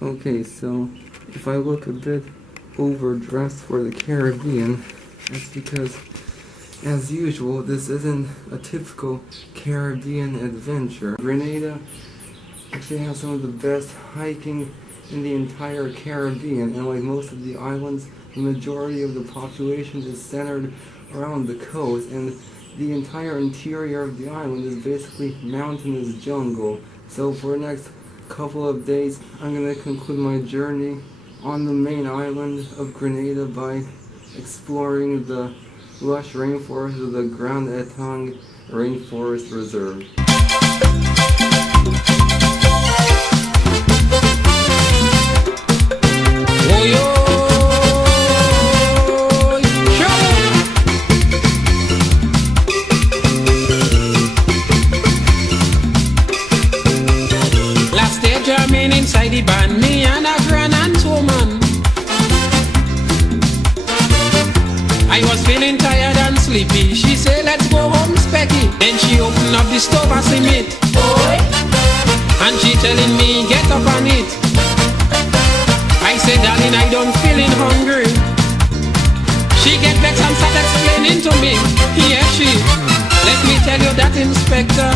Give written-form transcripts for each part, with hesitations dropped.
Okay, so if I look a bit overdressed for the Caribbean, that's because, as usual, this isn't a typical Caribbean adventure. Grenada actually has some of the best hiking in the entire Caribbean, and like most of the islands, the majority of the population is centered around the coast, and the entire interior of the island is basically mountainous jungle. So for the next couple of days, I'm going to conclude my journey on the main island of Grenada by exploring the lush rainforest of the Grand Etang Rainforest Reserve. Inside the band, me and a grand woman. I was feeling tired and sleepy. She said, let's go home, Specky. Then she opened up the stove and see meat. And she telling me, get up on it. I said, darling, I don't feeling hungry. She get back and start explaining to me. Yeah, she. Let me tell you that, Inspector.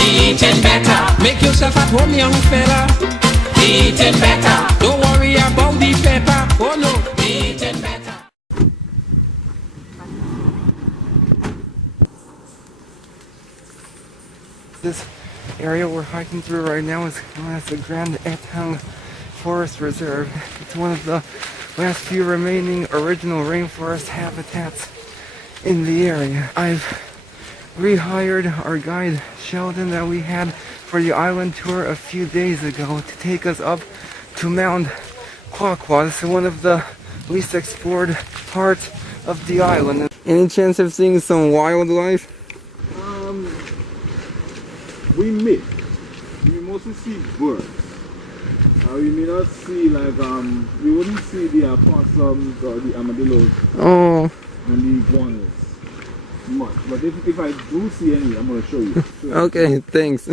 Eating better. Make yourself at home, young fella. Eating better. Don't worry about the pepper. Oh no, eating better. This area we're hiking through right now is known as the Grand Etang Forest Reserve. It's one of the last few remaining original rainforest habitats in the area. I've rehired our guide Sheldon that we had for the island tour a few days ago to take us up to Mount Qua Qua. This is one of the least explored parts of the island. Any chance of seeing some wildlife? We mostly see birds. We may not see like we wouldn't see the opossums or the armadillos and the iguanas much. But if I do see any, I'm gonna show you. Okay, thanks.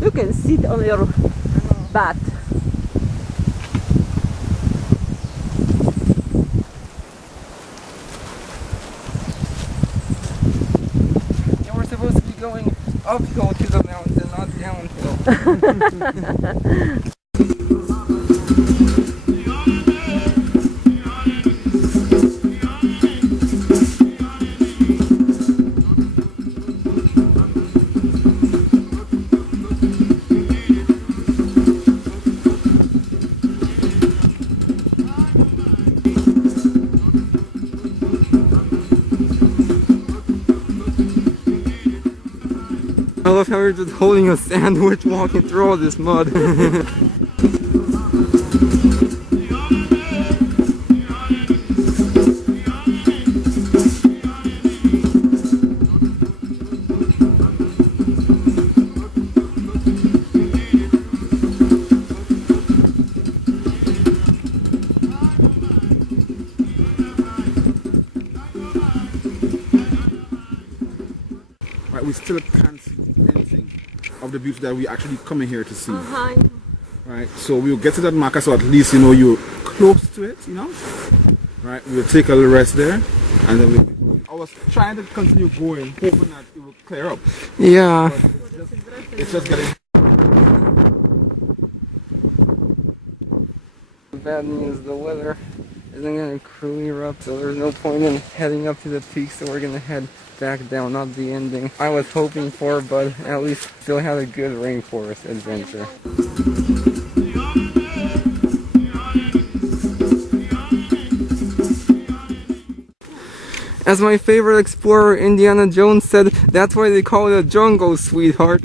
You can sit on your butt. Yeah, we're supposed to be going uphill to the mountain, not downhill. I love how you're just holding a sandwich walking through all this mud. Right, we still can't see anything of the beauty that we actually coming here to see. Right, so we'll get to that marker, so at least you know you're close to it, you know. Right, we'll take a little rest there, and then I was trying to continue going, hoping that it will clear up. Yeah. But it's just getting. The bad news, the weather isn't going to clear up, so there's no point in heading up to the peak, so we're going to head back down, not the ending I was hoping for, but at least still had a good rainforest adventure. As my favorite explorer Indiana Jones said, that's why they call it a jungle, sweetheart.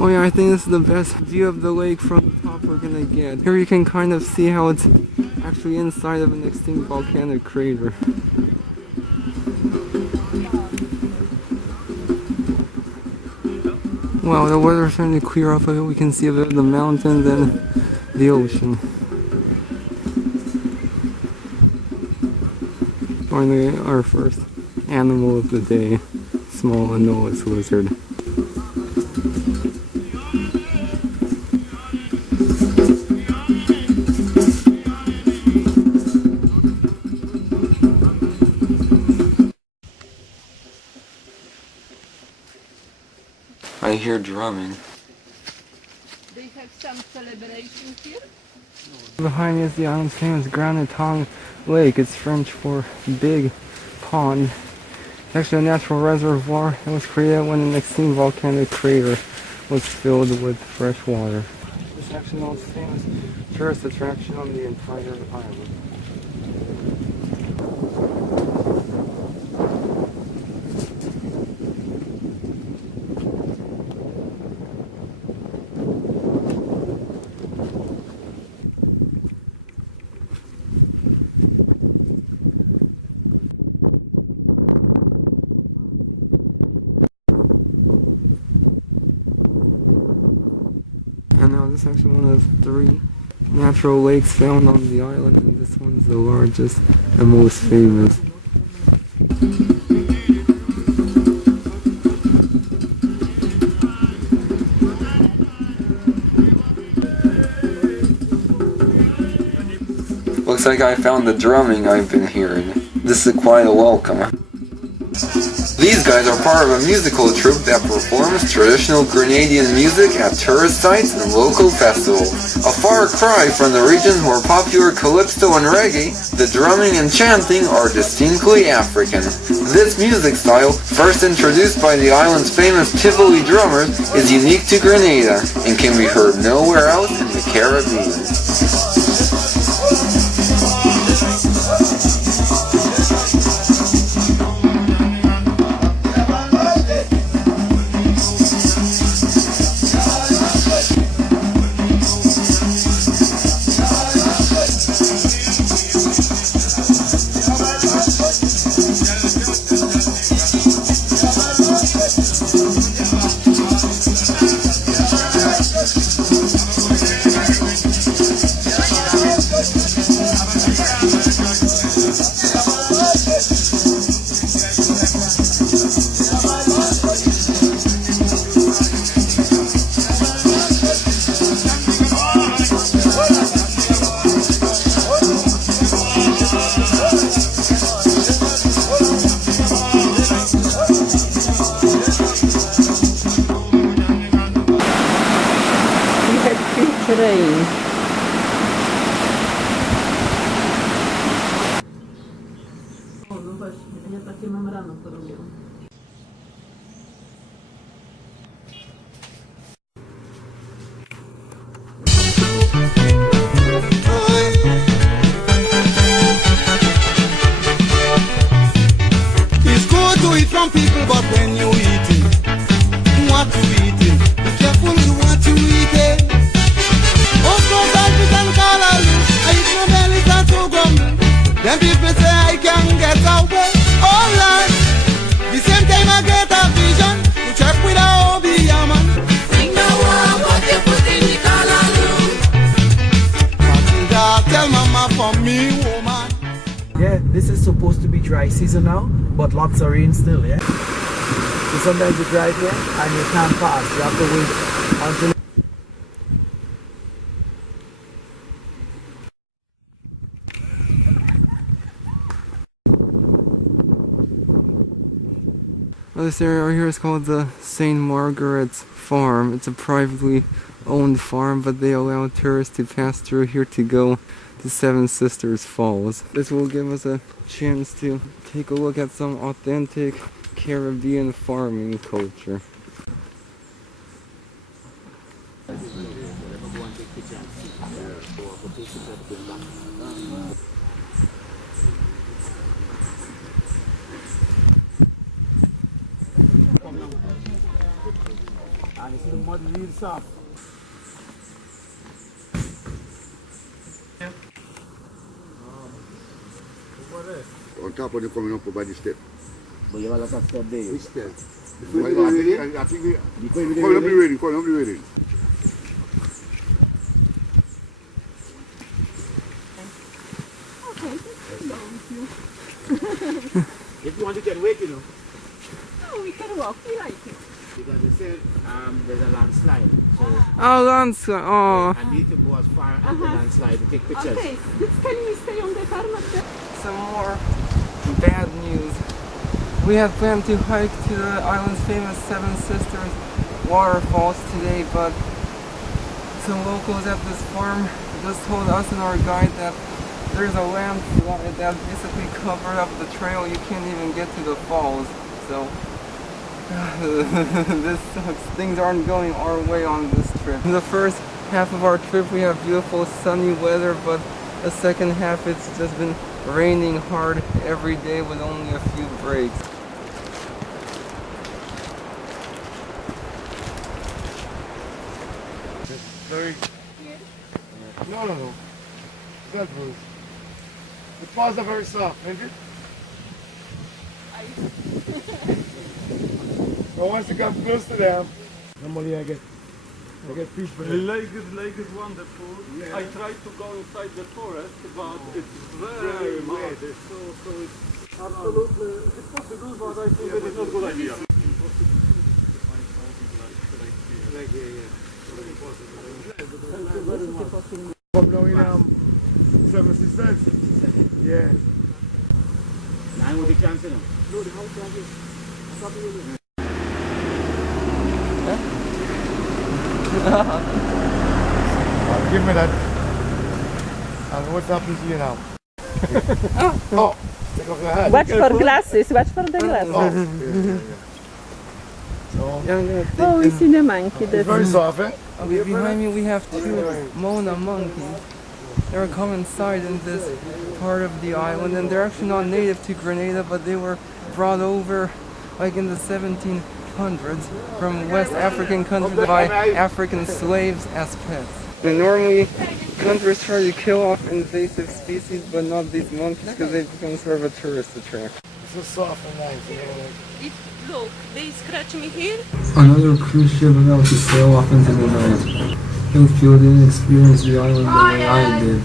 Oh yeah, I think this is the best view of the lake from the top we're gonna get. Here you can kind of see how it's actually inside of an extinct volcanic crater. Wow, the weather's starting to clear up a bit. We can see a bit of the mountains and the ocean. Finally, our first animal of the day, small anolis lizard. I hear drumming. They have some celebrations here? Behind me is the island's famous Grand Etang Lake. It's French for big pond. It's actually a natural reservoir. It was created when an extinct volcanic crater was filled with fresh water. It's actually the most famous tourist attraction on the entire island. And now this is actually one of 3 natural lakes found on the island, and this one's the largest and most famous. Looks like I found the drumming I've been hearing. This is quite a welcome. These guys are part of a musical troupe that performs traditional Grenadian music at tourist sites and local festivals. A far cry from the regions where popular calypso and reggae, the drumming and chanting are distinctly African. This music style, first introduced by the island's famous Tivoli drummers, is unique to Grenada and can be heard nowhere else in the Caribbean. Terrain. O, no właśnie, ja takie mam rano to robię. It's good to eat from people, but when you eating, what you eating? Be careful with what you eating. Then people say I can get away. Oh Lord, the same time I get a vision to check with a hobby, man. Sing now what you put in the callaloo. Tell mama for me, woman. Yeah, this is supposed to be dry season now, but lots of rain still, yeah? So sometimes you drive here and you can't pass. You have to wait until... This area right here is called the St. Margaret's Farm. It's a privately owned farm, but they allow tourists to pass through here to go to Seven Sisters Falls. This will give us a chance to take a look at some authentic Caribbean farming culture. And you see the mud really soft. On top of the coming up by the step. But you have a lot of stuff there. Which step? Before I you do the think I think we Before you do the coming up the railing. railing, coming up the railing. If you want to get wet, you know. Oh, we can walk, we like it. Because they said there's a landslide. So Oh, landslide. Oh. I need to go as far as the landslide to take pictures. Okay, can we stay on the tarmac there? Some more bad news. We had planned to hike to the island's famous Seven Sisters waterfalls today, but some locals at this farm just told us and our guide that there's a landslide that basically covered up the trail. You can't even get to the falls. So this sucks. Things aren't going our way on this trip. In the first half of our trip we have beautiful sunny weather, but the second half it's just been raining hard every day with only a few breaks. Sorry. No. That was. The paws are very soft, isn't it? But once you come close to them, normally I get fish for The it. lake is wonderful. Yeah. I tried to go inside the forest, but it's very mud. So it's absolutely it's possible, but I think that it's not a good idea. Come down in Seven Sisters. Yeah. Now what the chance, you know? Give me that. And what's happening to you now? Oh, take off your hat. Watch for glasses, watch for the glasses. Oh, yeah. So, Oh, we see the monkey. it's very soft, eh? Okay, behind me we have two Mona monkeys. They're a common sight in this part of the island, and they're actually not native to Grenada, but they were brought over like in the 1700s from West African countries by African slaves as pets. And normally hunters try to kill off invasive species, but not these monkeys because they become sort of a tourist attraction. It's so soft and nice, you know. Look, they scratch me here. Another cruise ship about to sail off into the night. Those people didn't experience the island the way I did.